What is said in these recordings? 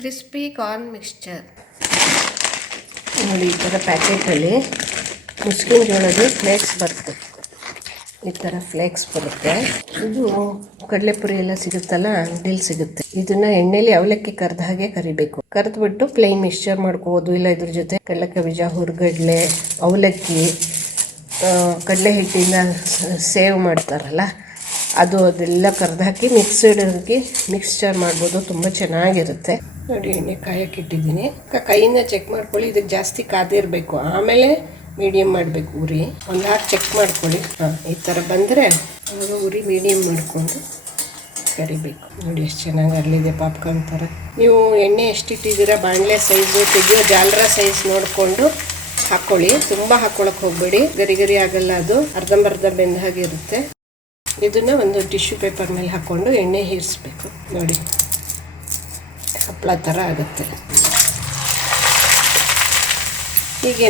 Crispy corn mixture ನೋಡಿ, ಈ ಥರ ಪ್ಯಾಕೆಟಲ್ಲಿ ಮುಸ್ಕಿನ ಜೋಳದ ಫ್ಲೇಕ್ಸ್ ಬರುತ್ತೆ. ಈ ಥರ ಫ್ಲೇಕ್ಸ್ ಬರುತ್ತೆ. ಇದು ಕಡಲೆಪುರಿ ಎಲ್ಲ ಸಿಗುತ್ತಲ್ಲ, ಅಂಗಡಿಲಿ ಸಿಗುತ್ತೆ. ಇದನ್ನ ಎಣ್ಣೆಲಿ ಅವಲಕ್ಕಿ ಕರ್ದ ಹಾಗೆ ಕರಿಬೇಕು. ಕರೆದ್ಬಿಟ್ಟು ಪ್ಲೈನ್ ಮಿಕ್ಸ್ಚರ್ ಮಾಡ್ಕೋಬೋದು. ಇಲ್ಲ ಇದ್ರ ಜೊತೆ ಕಡಲೆಕಾಯಿ ಬೀಜ, ಹುರ್ಗಡ್ಲೆ, ಅವಲಕ್ಕಿ, ಕಡಲೆ ಹಿಟ್ಟಿಂದ ಸೇವ್ ಮಾಡ್ತಾರಲ್ಲ ಅದೆಲ್ಲ ಕರ್ದು ಹಾಕಿ ಮಿಕ್ಸಿಡ್ಗೆ ಮಿಕ್ಸ್ಚರ್ ಮಾಡ್ಬೋದು. ತುಂಬ ಚೆನ್ನಾಗಿರುತ್ತೆ. ನೋಡಿ, ಎಣ್ಣೆ ಕಾಯಕ್ಕೆ ಇಟ್ಟಿದ್ದೀನಿ. ಕೈಯಿಂದ ಚೆಕ್ ಮಾಡ್ಕೊಳ್ಳಿ. ಇದಕ್ಕೆ ಜಾಸ್ತಿ ಕಾದಿರಬೇಕು. ಆಮೇಲೆ ಮೀಡಿಯಮ್ ಮಾಡಬೇಕು ಉರಿ. ಒಂದು ಹಾಕಿ ಚೆಕ್ ಮಾಡ್ಕೊಳ್ಳಿ. ಈ ಥರ ಬಂದರೆ ಅವಾಗ ಉರಿ ಮೀಡಿಯಮ್ ಮಾಡಿಕೊಂಡು ಕರಿಬೇಕು. ನೋಡಿ ಎಷ್ಟು ಚೆನ್ನಾಗಿ ಅರಳಿದೆ, ಪಾಪ್ಕಾರ್ನ್ ಥರ. ನೀವು ಎಣ್ಣೆ ಎಷ್ಟಿಟ್ಟಿದ್ದೀರಾ, ಬಾಣಲೆ ಸೈಜು, ತೆಗೆಯೋ ಜಾಲರ ಸೈಜ್ ನೋಡಿಕೊಂಡು ಹಾಕ್ಕೊಳ್ಳಿ. ತುಂಬ ಹಾಕ್ಕೊಳಕ್ಕೆ ಹೋಗಬೇಡಿ, ಗರಿ ಗರಿ ಆಗಲ್ಲ. ಅದು ಅರ್ಧಂಬರ್ಧ ಬೆಂದ ಹಾಗೆ ಇರುತ್ತೆ. ಇದನ್ನು ಒಂದು ಟಿಶ್ಯೂ ಪೇಪರ್ ಮೇಲೆ ಹಾಕ್ಕೊಂಡು ಎಣ್ಣೆ ಹೀರಿಸ್ಬೇಕು. ನೋಡಿ, ಹಪ್ಪಳ ಥರ ಆಗುತ್ತೆ. ಹೀಗೇ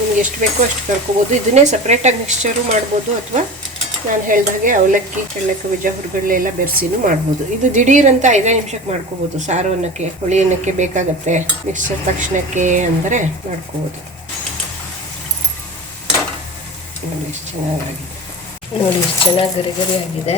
ನಿಮ್ಗೆ ಎಷ್ಟು ಬೇಕೋ ಅಷ್ಟು ಕರ್ಕೋಬೋದು. ಇದನ್ನೇ ಸಪ್ರೇಟಾಗಿ ಮಿಕ್ಸ್ಚರು ಮಾಡ್ಬೋದು, ಅಥವಾ ನಾನು ಹೇಳ್ದಾಗೆ ಅವಲಕ್ಕಿ, ಕಡಲೆಕಾಯಿ ಬೀಜ, ಹುರ್ಗಡ್ಲೆ ಎಲ್ಲ ಬೆರೆಸಿನೂ ಮಾಡ್ಬೋದು. ಇದು ದಿಢೀರಂತ 5 ನಿಮಿಷಕ್ಕೆ ಮಾಡ್ಕೋಬೋದು. ಸಾರು ಅನ್ನಕ್ಕೆ, ಹುಳಿ ಅನ್ನಕ್ಕೆ ಬೇಕಾಗತ್ತೆ. ಮಿಕ್ಸ್ಚರ್ ತಕ್ಷಣಕ್ಕೆ ಅಂದರೆ ಮಾಡ್ಕೋಬೋದು. ನೋಡಿ ಎಷ್ಟು ಚೆನ್ನಾಗಿದೆ. ನೋಡಿ ಎಷ್ಟು ಚೆನ್ನಾಗಿ ಗರಿ ಗರಿ ಆಗಿದೆ.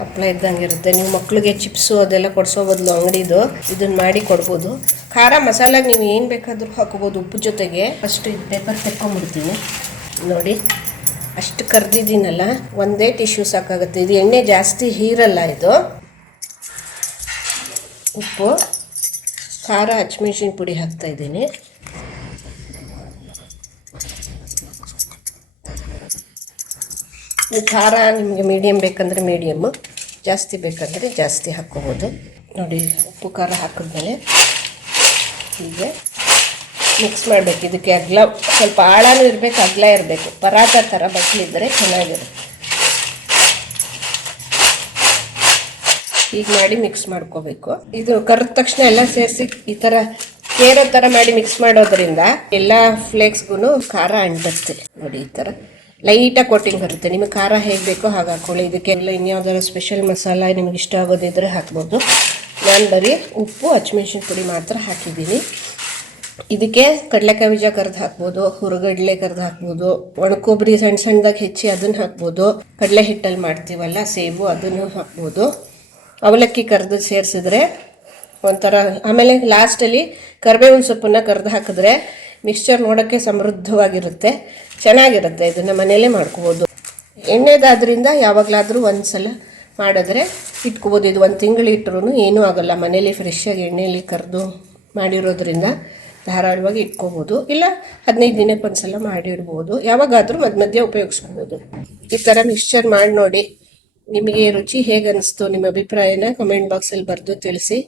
ಹಪ್ಪಳ ಇದ್ದಂಗೆ ಇರುತ್ತೆ. ನೀವು ಮಕ್ಕಳಿಗೆ ಚಿಪ್ಸು ಅದೆಲ್ಲ ಕೊಡಿಸೋ ಬದಲು ಅಂಗಡಿದು ಇದನ್ನು ಮಾಡಿ ಕೊಡ್ಬೋದು. ಖಾರ ಮಸಾಲಾಗೆ ನೀವು ಏನು ಬೇಕಾದರೂ ಹಾಕೋಬೋದು ಉಪ್ಪು ಜೊತೆಗೆ. ಫಸ್ಟ್ ಇದು ಪೇಪರ್ ತೆಕ್ಕೊಂಬಿಡ್ತೀನಿ. ನೋಡಿ, ಅಷ್ಟು ಕರ್ದಿದ್ದೀನಲ್ಲ, ಒಂದೇ ಟಿಶ್ಯೂ ಸಾಕಾಗುತ್ತೆ. ಇದು ಎಣ್ಣೆ ಜಾಸ್ತಿ ಹೀರಲ್ಲ. ಇದು ಉಪ್ಪು, ಖಾರ, ಹಸಿಮೆಣ್ಸಿನ ಪುಡಿ ಹಾಕ್ತಾಯಿದ್ದೀನಿ. ಖಾರ ನಿಮಗೆ ಮೀಡಿಯಮ್ ಬೇಕಂದರೆ ಮೀಡಿಯಮ್ಮು, ಜಾಸ್ತಿ ಬೇಕಂದರೆ ಜಾಸ್ತಿ ಹಾಕ್ಕೋಬೋದು. ನೋಡಿ, ಉಪ್ಪು ಖಾರ ಹಾಕಿದ್ಮೇಲೆ ಹೀಗೆ ಮಿಕ್ಸ್ ಮಾಡಬೇಕು. ಇದಕ್ಕೆ ಅಗಲ ಸ್ವಲ್ಪ ಆಳನೂ ಇರಬೇಕು, ಅಗಲ ಇರಬೇಕು. ಪರಾಟ ಥರ ಬಟ್ಲಿದ್ದರೆ ಚೆನ್ನಾಗಿರುತ್ತೆ. ಹೀಗೆ ಮಾಡಿ ಮಿಕ್ಸ್ ಮಾಡ್ಕೋಬೇಕು. ಇದು ಕರೆದ ತಕ್ಷಣ ಎಲ್ಲ ಸೇರಿಸಿ ಈ ಥರ ಕೇರೋ ಥರ ಮಾಡಿ ಮಿಕ್ಸ್ ಮಾಡೋದ್ರಿಂದ ಎಲ್ಲ ಫ್ಲೇಕ್ಸ್ಗೂ ಖಾರ ಅಂಟುತ್ತೆ. ನೋಡಿ, ಈ ಥರ ಲೈಟಾಗಿ ಕೋಟಿಂಗ್ ಬರುತ್ತೆ. ನಿಮಗೆ ಖಾರ ಹೇಗೆ ಬೇಕೋ ಹಾಗೆ ಹಾಕ್ಕೊಳ್ಳಿ. ಇದಕ್ಕೆಲ್ಲ ಇನ್ಯಾವುದಾದ್ರು ಸ್ಪೆಷಲ್ ಮಸಾಲ ನಿಮಗೆ ಇಷ್ಟ ಆಗೋದಿದ್ರೆ ಹಾಕ್ಬೋದು. ನಾನು ಬರೀ ಉಪ್ಪು, ಹಸಿಮೆಣ್ಸಿನ ಪುಡಿ ಮಾತ್ರ ಹಾಕಿದ್ದೀನಿ. ಇದಕ್ಕೆ ಕಡಲೆಕಾಯಿ ಬೀಜ ಕರೆದು ಹಾಕ್ಬೋದು, ಹುರುಗಡ್ಲೆ ಕರೆದು ಹಾಕ್ಬೋದು, ಒಣಕೊಬ್ಬರಿ ಸಣ್ಣ ಸಣ್ಣದಾಗಿ ಹೆಚ್ಚಿ ಅದನ್ನು ಹಾಕ್ಬೋದು. ಕಡಲೆ ಹಿಟ್ಟಲ್ಲಿ ಮಾಡ್ತೀವಲ್ಲ ಸೇಬು, ಅದನ್ನು ಹಾಕ್ಬೋದು. ಅವಲಕ್ಕಿ ಕರೆದು ಸೇರಿಸಿದ್ರೆ ಒಂಥರ. ಆಮೇಲೆ ಲಾಸ್ಟಲ್ಲಿ ಕರಿಬೇವಿನ ಸೊಪ್ಪನ್ನು ಕರೆದು ಹಾಕಿದ್ರೆ ಮಿಕ್ಸ್ಚರ್ ನೋಡೋಕ್ಕೆ ಸಮೃದ್ಧವಾಗಿರುತ್ತೆ, ಚೆನ್ನಾಗಿರುತ್ತೆ. ಇದನ್ನು ಮನೆಯಲ್ಲೇ ಮಾಡ್ಕೋಬೋದು. ಎಣ್ಣೆದಾದ್ರಿಂದ ಯಾವಾಗಲಾದರೂ ಒಂದು ಸಲ ಮಾಡಿದ್ರೆ ಇಟ್ಕೋಬೋದು. ಇದು 1 ತಿಂಗಳು ಇಟ್ಟರೂ ಏನೂ ಆಗೋಲ್ಲ. ಮನೇಲಿ ಫ್ರೆಶ್ಶಾಗಿ ಎಣ್ಣೆಯಲ್ಲಿ ಕರೆದು ಮಾಡಿರೋದ್ರಿಂದ ಧಾರಾಳವಾಗಿ ಇಟ್ಕೋಬೋದು. ಇಲ್ಲ 15 ದಿನಕ್ಕೆ ಒಂದು ಸಲ ಮಾಡಿಡ್ಬೋದು. ಯಾವಾಗಾದರೂ ಮಧ್ಯೆ ಉಪಯೋಗಿಸ್ಕೋಬೋದು. ಈ ಥರ ಮಿಕ್ಸ್ಚರ್ ಮಾಡಿ ನೋಡಿ. ನಿಮಗೆ ರುಚಿ ಹೇಗೆ ಅನಿಸ್ತು, ನಿಮ್ಮ ಅಭಿಪ್ರಾಯನ ಕಮೆಂಟ್ ಬಾಕ್ಸಲ್ಲಿ ಬರೆದು ತಿಳಿಸಿ.